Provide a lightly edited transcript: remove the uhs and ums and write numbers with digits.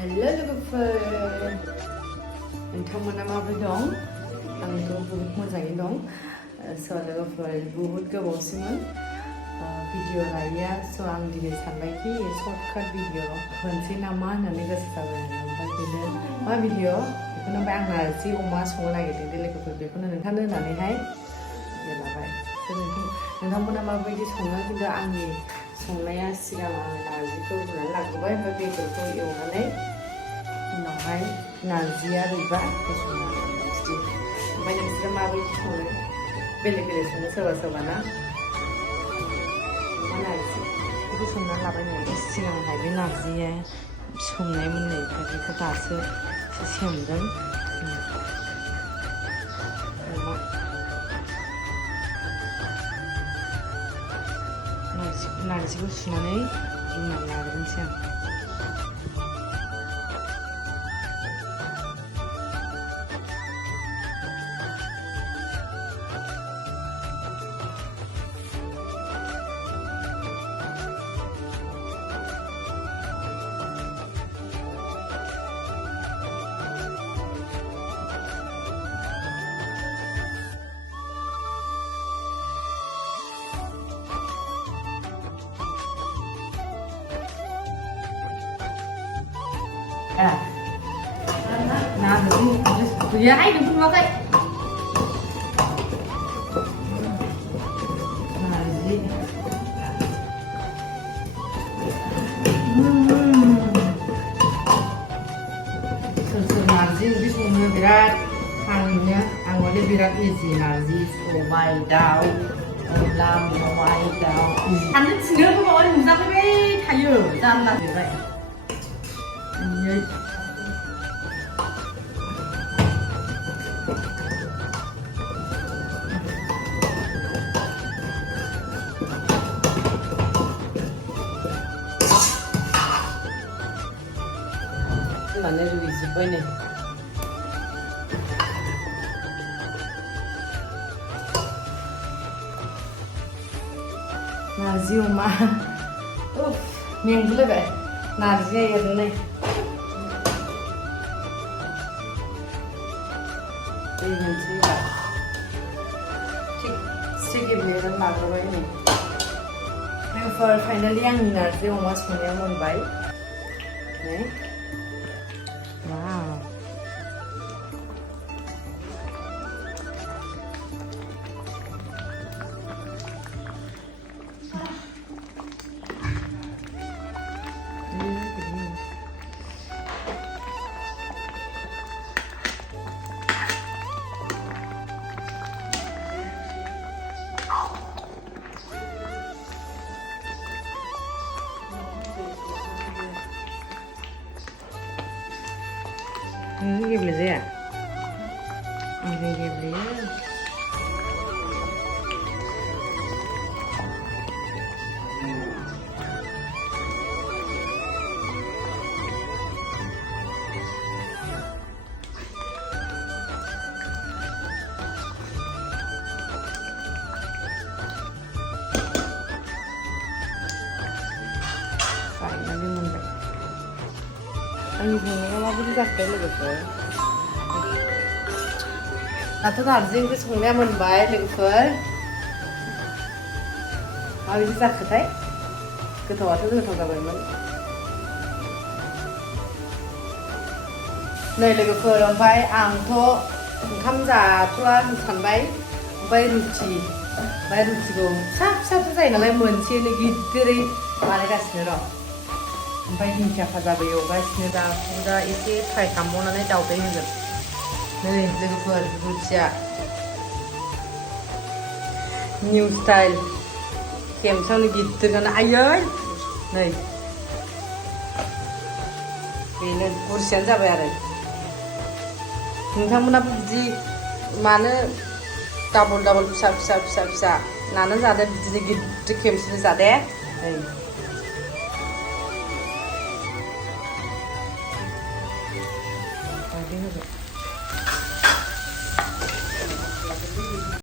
Hello लोगोफोर नोंथांमोना माबोरै दं आंथ' बहुत मोजाङै दं स' लोगोफोर बहुत गोबावसैमोन भिडिअ लायैया स' आं दिनै सानबायखि सर्टकाट भिडिअ होनोसै नामा होननानै गोसो जाबाय आरो ओमफ्राय बेनो मा भिडिअ बेखौनो ओमफ्राय आं नारजि अमा संनो नागिरदों दे लोगोफोर बेखौनो नोंथांनो होननानैहाय लाबाय नोंथांमोना माबायदि सङो खिन्थु आंनि संनाया सिगां आं नारजिखौ रुनानै लाग्रोबाय ओमफ्राय बेदरखौ एवनानै उनावहाय नारजिया रुइबा होसननानै बिदि ओमफ्राय नोंसोरो माबायदि सङो बेलेग बेलेग सङो सोरबा सोरबा ना अमा नारजि बेखौ संनानै लाबाय नालाय सिगांहाय बे नारजिया सोमनाय मोननायखाय बेखौ दासो सोमदों नारजिखौ सुनानै रुनानै लाग्रोनोसै आं nào thì ai đừng phun vào cái gì sườn nazi itu semua berat hanya anggotnya berat isi nazi somai daun lam somai daun ăn sữa các bạn ơi ra cái thay giờ ra là như vậy mana ruiz bane nazi oma of mengli be naziye yerine eğlenceli var çiçek evlerin lagrabayı ne finally ang nazi oma sonaya monbay ne wow Gimana ya? Gimana ya? Finally Mumbai. Ang ibang mabili ka talaga दाथ' नारजि ओंख्रि संनाया मोनबाय लोगोफोर माबायदि जाखोथाय गोथावाथ' गोथाव जाबायमोन नै लोगोफोर ओमफ्राय आंथ' ओंखाम जाथ'ला सानबाय ओमफ्राय रुटिखौ फिसा फिसासो जायो नालाय मोनसेनो गिदिरै बानायगासिनो र' ओमफ्राय दिंखिया भाजाबो एवगासिनो दा एसे फ्राय खालामबावनानै दावदै होगोन नै लोगोफोर रुटिया निउ स्टाइल खेमसावनो गिदिरनो आयै नै बेनो गुरसेयानो जाबाय आरो नोंथांमोनाबो बिदि मानो डाबल फिसा नानो जादो बिदिनो गिदिर खेमसेनो जादे नै